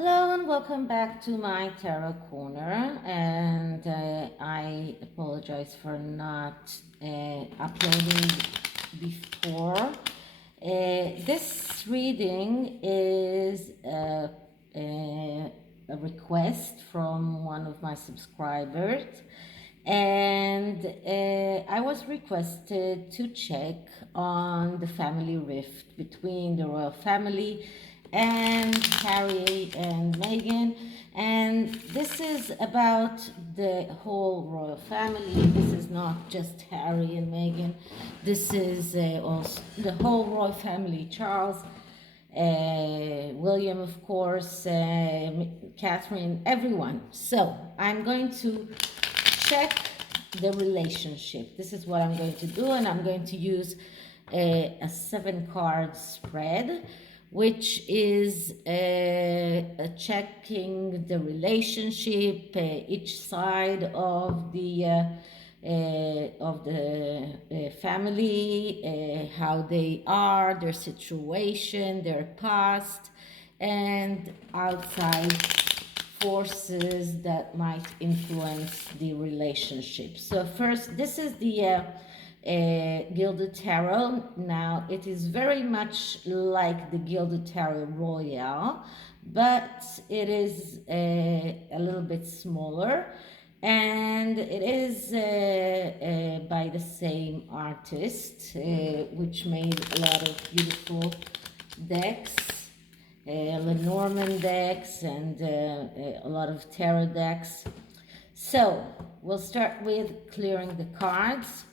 Hello and welcome back to my tarot corner, and I apologize for not uploading before. This reading is a request from one of my subscribers, and I was requested to check on the family rift between the royal family and Harry and Meghan. And this is about the whole royal family. This is not just Harry and Meghan. This is also the whole royal family. Charles, William, of course, Catherine, everyone. So I'm going to check the relationship. This is what I'm going to do, and I'm going to use a 7-card spread, which is checking the relationship, each side of the family, how they are, their situation, their past, and outside forces that might influence the relationship. So first, this is the Gilded Tarot. Now, it is very much like the Gilded Tarot Royal, but it is a little bit smaller, and it is by the same artist, which made a lot of beautiful decks, Lenormand decks, and a lot of tarot decks. So we'll start with clearing the cards.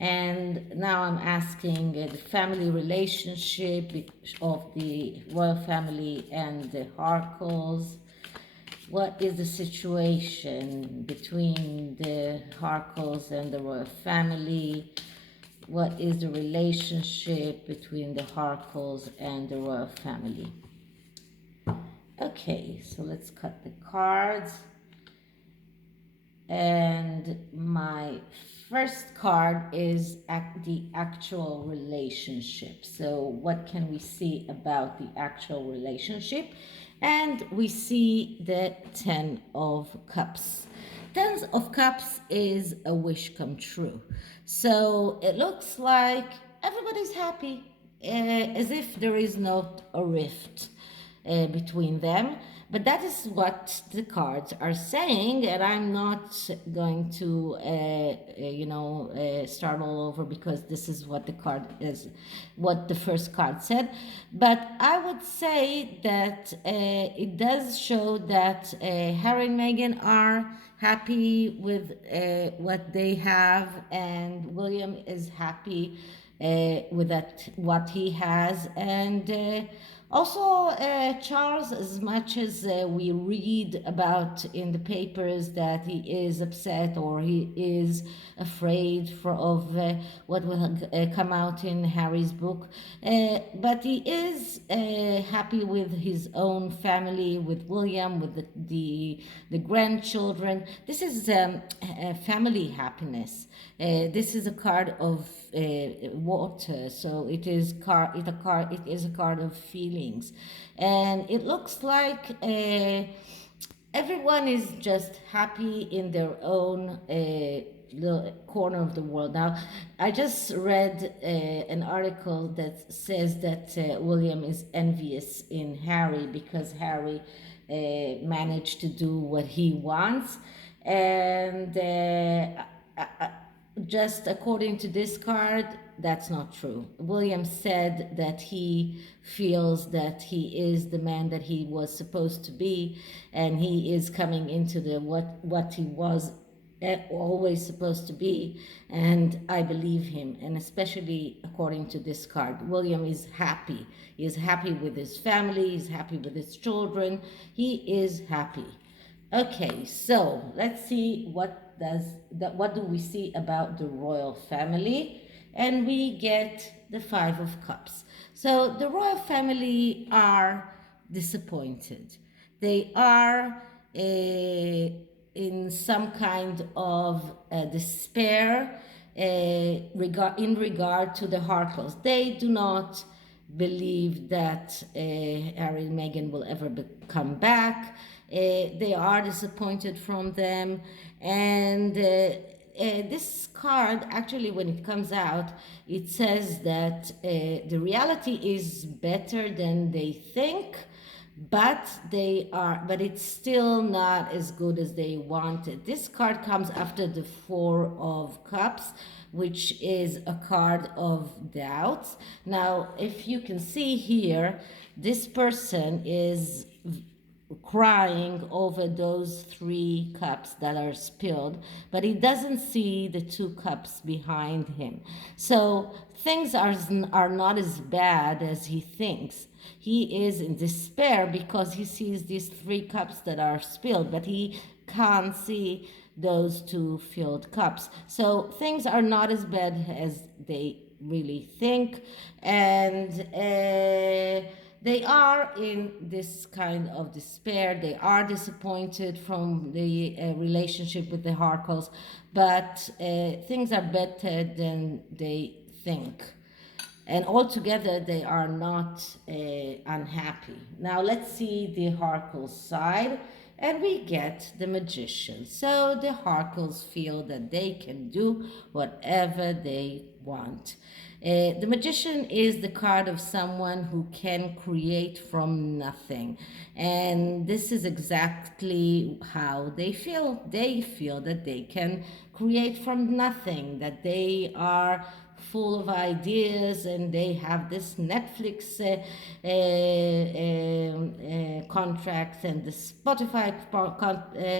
And now I'm asking the family relationship of the royal family and the Harkles. What is the situation between the Harkles and the royal family? What is the relationship between the Harkles and the royal family? Okay, so let's cut the cards. And my first card is the actual relationship. So what can we see about the actual relationship? And we see the 10 of Cups. 10 of Cups is a wish come true. So it looks like everybody's happy, as if there is not a rift between them. But that is what the cards are saying, and I'm not going to, start all over, because this is what the card is, what the first card said. But I would say that it does show that Harry and Meghan are happy with what they have, and William is happy with that what he has, and also, Charles, as much as we read about in the papers that he is upset or he is afraid of what will come out in Harry's book, but he is happy with his own family, with William, with the grandchildren. This is family happiness. This is a card of water, so it is a card of feelings, and it looks like everyone is just happy in their own little corner of the world. Now, I just read an article that says that William is envious in Harry because Harry managed to do what he wants, and just according to this card, that's not true. William said that he feels that he is the man that he was supposed to be, and he is coming into the what he was always supposed to be, and I believe him. And especially according to this card, William is happy. He is happy with his family, he's happy with his children, he is happy. Okay, so let's see what do we see about the royal family, and we get the 5 of Cups. So the royal family are disappointed. They are in some kind of despair in regard to the Harkles. They do not believe that Harry and Meghan will ever come back. They are disappointed from them, and this card, actually, when it comes out, it says that the reality is better than they think, but it's still not as good as they wanted. This card comes after the Four of Cups, which is a card of doubts. Now, if you can see here, this person is crying over those 3 cups that are spilled, but he doesn't see the 2 cups behind him. So things are not as bad as he thinks. He is in despair because he sees these 3 cups that are spilled, but he can't see those 2 filled cups. So things are not as bad as they really think, and they are in this kind of despair. They are disappointed from the relationship with the Harkles, but things are better than they think. And altogether, they are not unhappy. Now, let's see the Harkles side, and we get the Magician. So the Harkles feel that they can do whatever they want. The Magician is the card of someone who can create from nothing. And this is exactly how they feel. They feel that they can create from nothing, that they are full of ideas, and they have this Netflix contract and the Spotify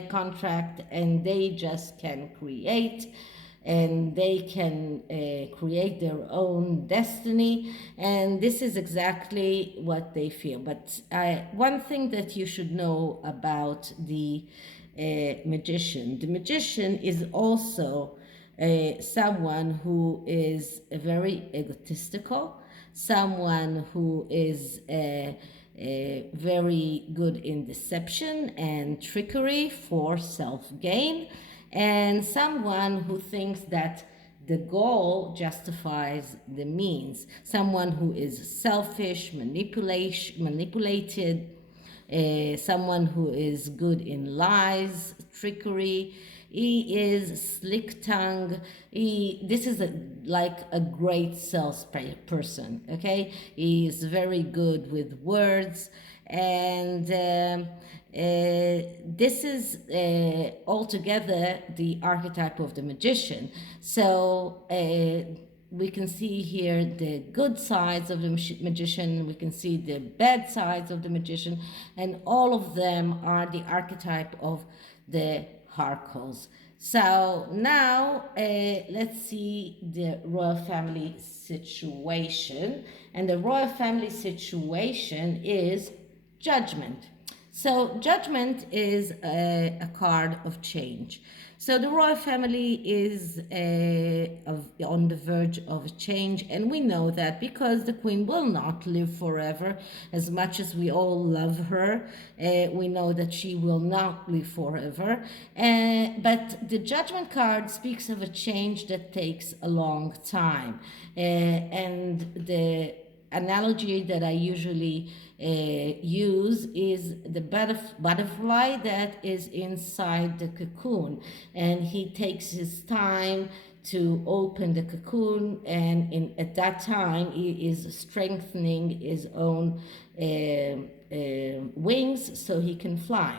contract, and they just can create, and they can create their own destiny, and this is exactly what they feel. But one thing that you should know about the magician, the magician is also someone who is very egotistical, someone who is very good in deception and trickery for self-gain, and someone who thinks that the goal justifies the means, someone who is selfish, manipulated, someone who is good in lies, trickery. He is slick-tongued. This is like a great salesperson, okay? He is very good with words, and this is altogether the archetype of the magician. So we can see here the good sides of the magician, we can see the bad sides of the magician, and all of them are the archetype of the Harkles. So now let's see the royal family situation. And the royal family situation is Judgment. So Judgment is a card of change. So the royal family is on the verge of change, and we know that because the queen will not live forever. As much as we all love her, we know that she will not live forever. But the Judgment card speaks of a change that takes a long time. And the analogy that I usually use is the butterfly that is inside the cocoon, and he takes his time to open the cocoon, and at that time he is strengthening his own wings so he can fly.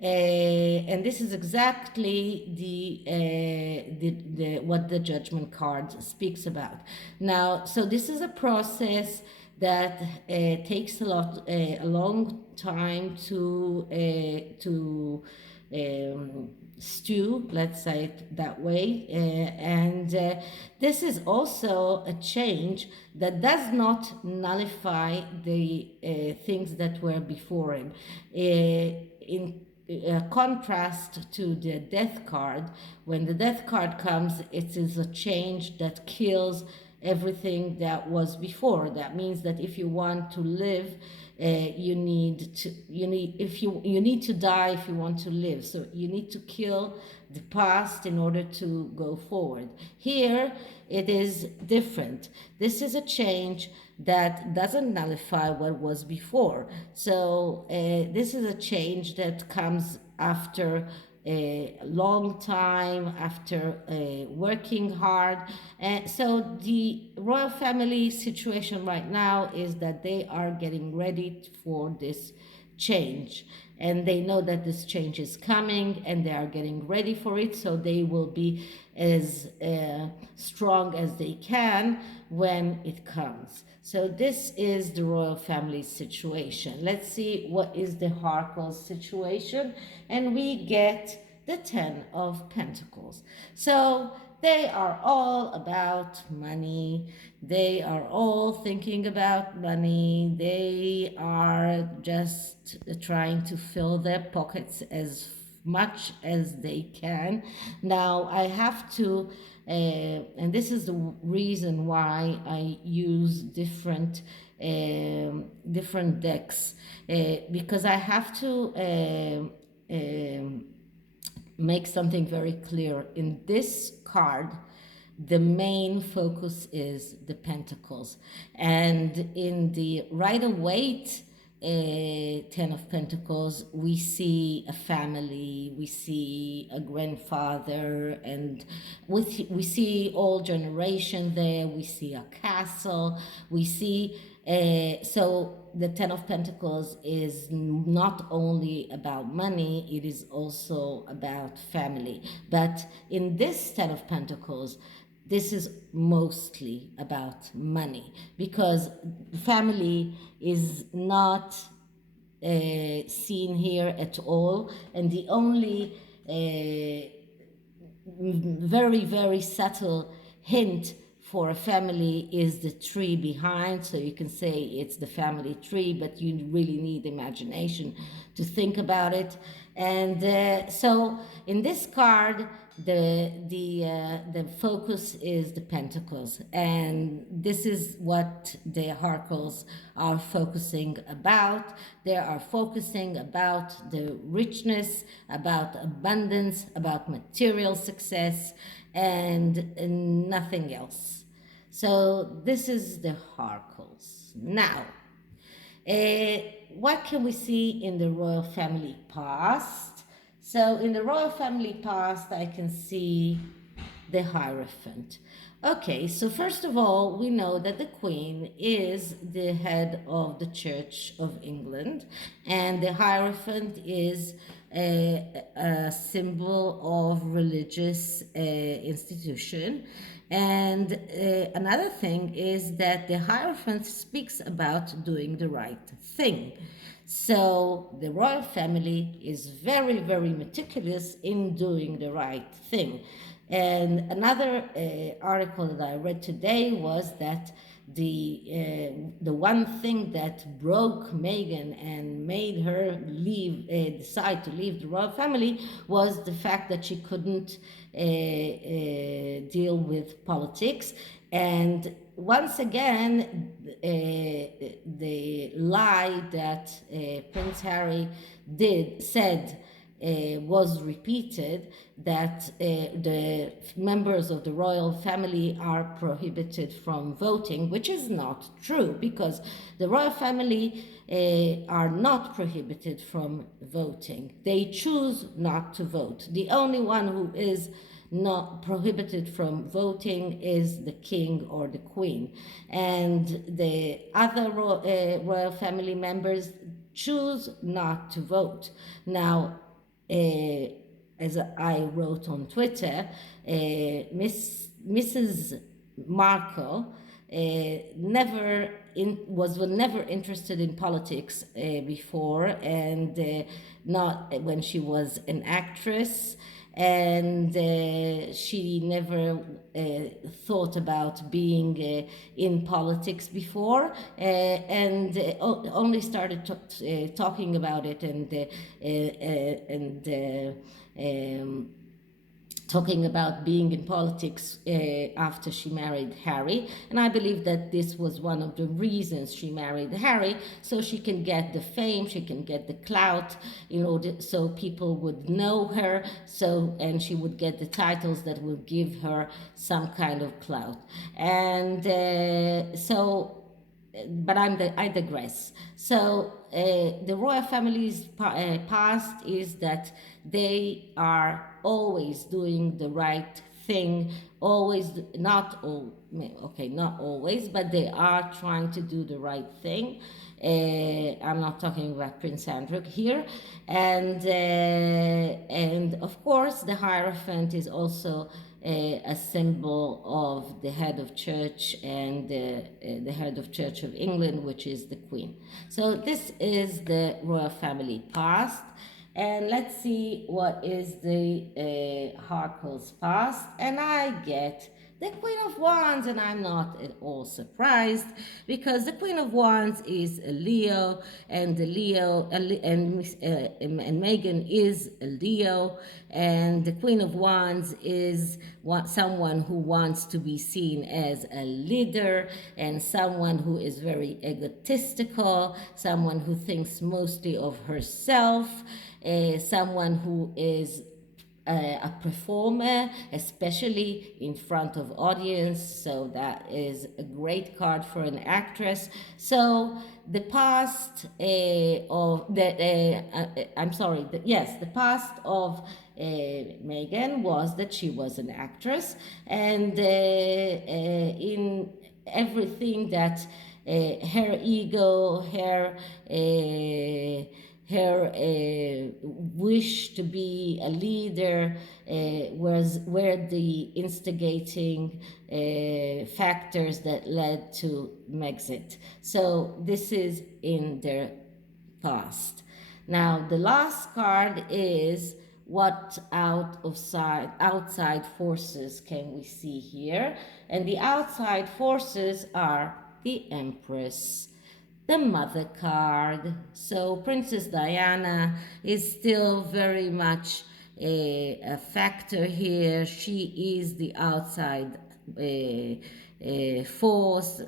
And this is exactly the what the Judgment card speaks about. Now, so this is a process that takes a long time to stew, let's say it that way. And this is also a change that does not nullify the things that were before him. In contrast to the Death card, when the Death card comes, it is a change that kills everything that was before. That means that if you want to live, you need to you need to die if you want to live. So you need to kill the past in order to go forward. Here it is different. This is a change that doesn't nullify what was before. So this is a change that comes after a long time, after working hard. So the royal family situation right now is that they are getting ready for this change, and they know that this change is coming and they are getting ready for it, so they will be as strong as they can when it comes. So this is the royal family situation. Let's see what is the Harcourt situation, and we get the 10 of Pentacles. So they are all about money. They are all thinking about money. They are just trying to fill their pockets as much as they can. Now, I have to, and this is the reason why I use different decks, because I have to make something very clear. In this card, the main focus is the Pentacles. And in the Rider-Waite 10 of Pentacles, we see a family, we see a grandfather, and we see all generation there, we see a castle, we see so the 10 of Pentacles is not only about money, it is also about family. But in this 10 of Pentacles, this is mostly about money, because family is not seen here at all. And the only very, very subtle hint for a family is the tree behind. So you can say it's the family tree, but you really need imagination to think about it. And so in this card, the focus is the Pentacles, and this is what the Harkles are focusing about. They are focusing about the richness, about abundance, about material success, and nothing else. So this is the Harkles. Now, what can we see in the royal family past? So in the royal family past, I can see the Hierophant. Okay, so first of all, we know that the Queen is the head of the Church of England, and the Hierophant is a symbol of religious institution. And another thing is that the Hierophant speaks about doing the right thing. So the royal family is very, very meticulous in doing the right thing. And another article that I read today was that the one thing that broke Meghan and made her decide to leave the royal family was the fact that she couldn't deal with politics. And once again, the lie that Prince Harry said was repeated, that the members of the royal family are prohibited from voting, which is not true, because the royal family are not prohibited from voting. They choose not to vote. The only one who is not prohibited from voting is the king or the queen, and the other royal family members choose not to vote. Now, as I wrote on Twitter, Mrs. Markle was never interested in politics before, and not when she was an actress, and she never thought about being in politics before, and only started talking about it and talking about being in politics after she married Harry. And I believe that this was one of the reasons she married Harry, so she can get the fame, she can get the clout, in order so people would know her, so and she would get the titles that would give her some kind of clout. And but I digress. So the royal family's past is that they are always doing the right thing, always, not all, okay, not always, but they are trying to do the right thing. I'm not talking about Prince Andrew here, and of course the Hierophant is also a symbol of the head of church and the head of Church of England, which is the Queen. So this is the royal family past. And let's see what is the Harcourt's past. And I get the Queen of Wands, and I'm not at all surprised because the Queen of Wands is a Leo, and the Leo and Megan is a Leo, and the Queen of Wands is someone who wants to be seen as a leader, and someone who is very egotistical, someone who thinks mostly of herself, someone who is a performer, especially in front of audience. So that is a great card for an actress. So the past of the I'm sorry, yes, the past of Megan was that she was an actress, and in everything that her ego, her wish to be a leader were the instigating factors that led to Megxit. So this is in their past. Now the last card is what outside forces can we see here? And the outside forces are the Empress, the Mother card. So Princess Diana is still very much a factor here. She is the outside force,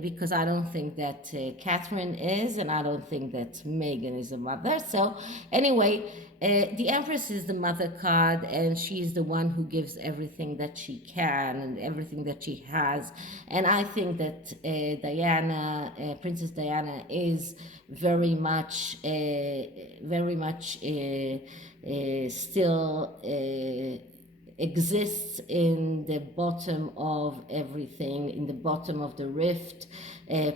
because I don't think that Catherine is, and I don't think that Meghan is a mother. So anyway, the Empress is the mother card, and she's the one who gives everything that she can and everything that she has. And I think that Princess Diana is very much still exists in the bottom of everything, in the bottom of the rift.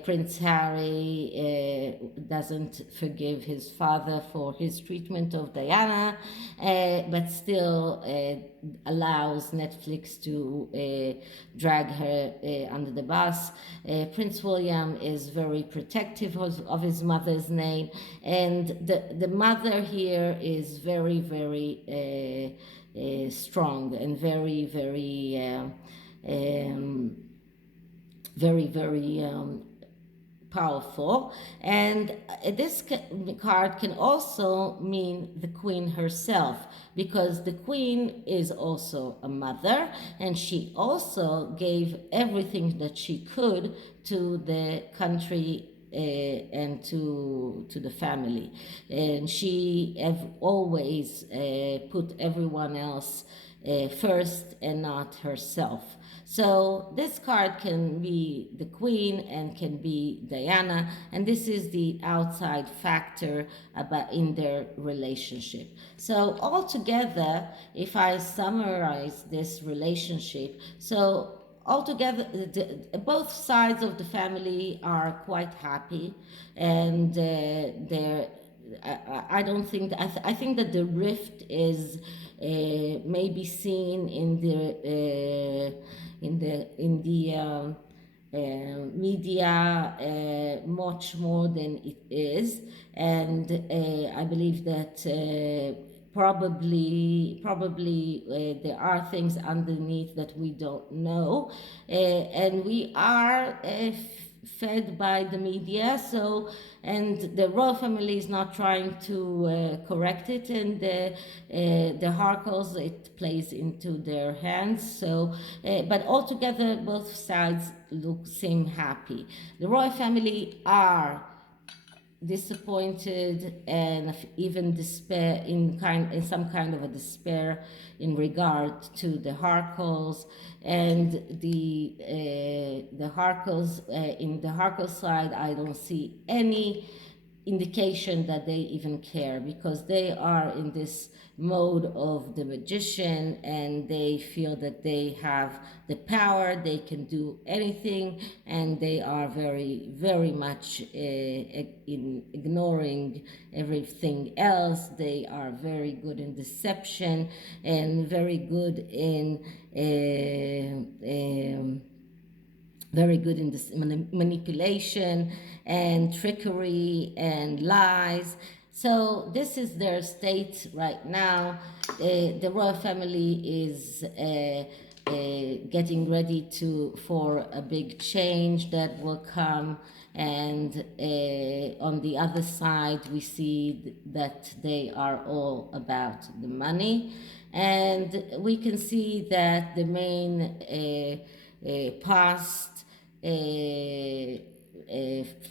Prince Harry doesn't forgive his father for his treatment of Diana, but still allows Netflix to drag her under the bus. Prince William is very protective of his mother's name, and the mother here is very, very strong and very, very powerful. And this card can also mean the Queen herself, because the Queen is also a mother, and she also gave everything that she could to the country and to the family, and she have always put everyone else first and not herself. So this card can be the Queen and can be Diana, and this is the outside factor about in their relationship. So altogether, if I summarize this relationship, so altogether, both sides of the family are quite happy, and I don't think I think that the rift is maybe seen in the media much more than it is, and I believe that probably there are things underneath that we don't know, and we are fed by the media. So, and the royal family is not trying to correct it, and the Harkles, it plays into their hands. So, but altogether, both sides seem happy. The royal family are disappointed and even despair, in some kind of a despair in regard to the Harkles, and the Harkles, in the Harkle side I don't see any indication that they even care, because they are in this mode of the magician, and they feel that they have the power, they can do anything, and they are very, very much in ignoring everything else. They are very good in deception and very good in very good in this manipulation and trickery and lies. So this is their state right now. The royal family is getting ready for a big change that will come, and on the other side we see that they are all about the money, and we can see that the main past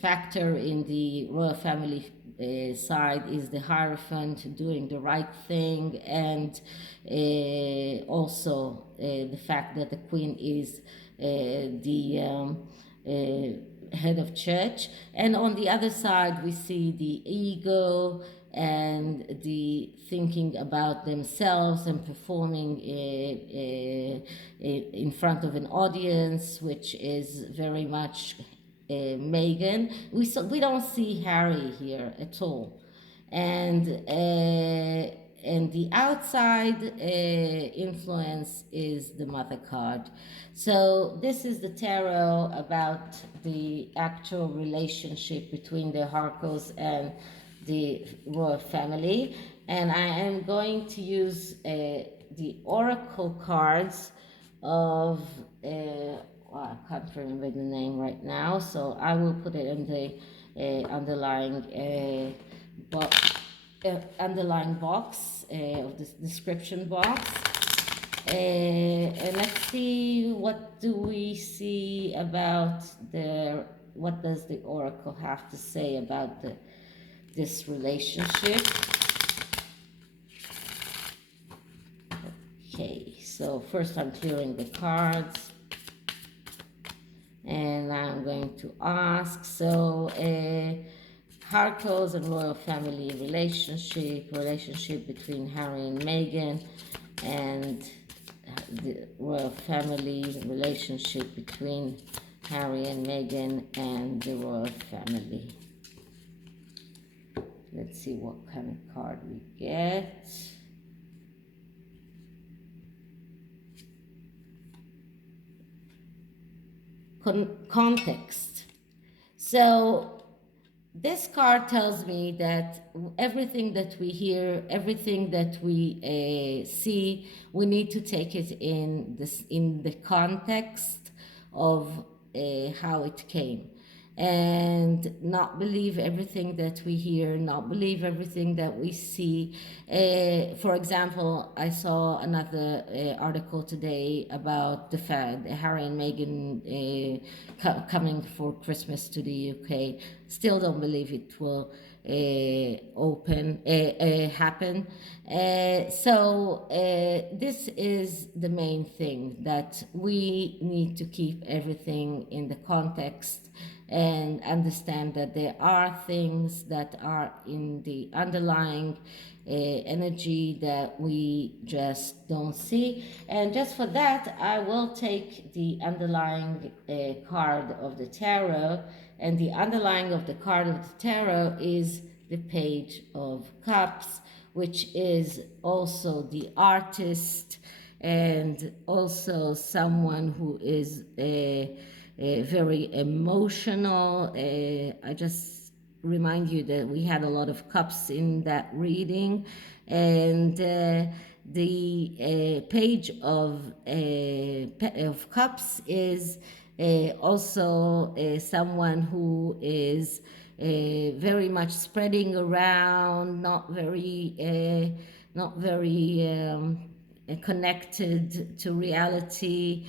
factor in the royal family side is the Hierophant doing the right thing, and also the fact that the queen is the head of church. And on the other side we see the ego and the thinking about themselves and performing in front of an audience, which is very much Meghan. We don't see Harry here at all, and the outside influence is the Mother card. So this is the tarot about the actual relationship between the Harkles and the royal family, and I am going to use the oracle cards of well, I can't remember the name right now, so I will put it in the underlying box of the description box. And let's see, what do we see about what does the oracle have to say about this relationship. Okay, so first I'm clearing the cards, and I'm going to ask, so Harcourt and royal family relationship between Harry and Meghan, and the royal family relationship between Harry and Meghan and the royal family. Let's see what kind of card we get. Context. So this card tells me that everything that we hear, everything that we see, we need to take it in the context of how it came, and not believe everything that we hear, not believe everything that we see. For example, I saw another article today about the Harry and Meghan coming for Christmas to the UK. Still don't believe it will happen. So this is the main thing, that we need to keep everything in the context and understand that there are things that are in the underlying energy that we just don't see. And just for that, I will take the underlying card of the tarot, and the underlying of the card of the tarot is the Page of Cups, which is also the artist and also someone who is very emotional. I just remind you that we had a lot of cups in that reading, and the Page of Cups is Also someone who is very much spreading around, not very connected to reality,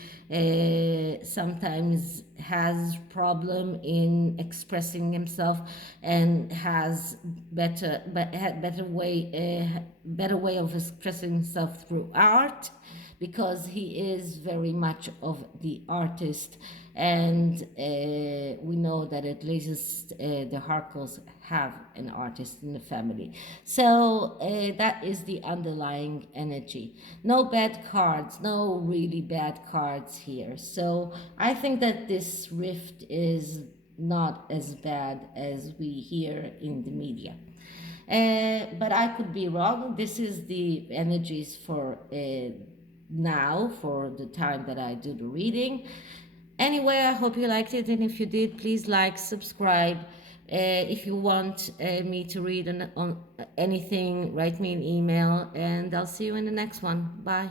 sometimes has problem in expressing himself, and has better way of expressing himself through art, because he is very much of the artist. And we know that at least the Harkles have an artist in the family. So that is the underlying energy. No bad cards, no really bad cards here. So I think that this rift is not as bad as we hear in the media. But I could be wrong. This is the energies for now, for the time that I do the reading. Anyway, I hope you liked it, and if you did, please like, subscribe. If you want me to read on anything, write me an email, and I'll see you in the next one. Bye.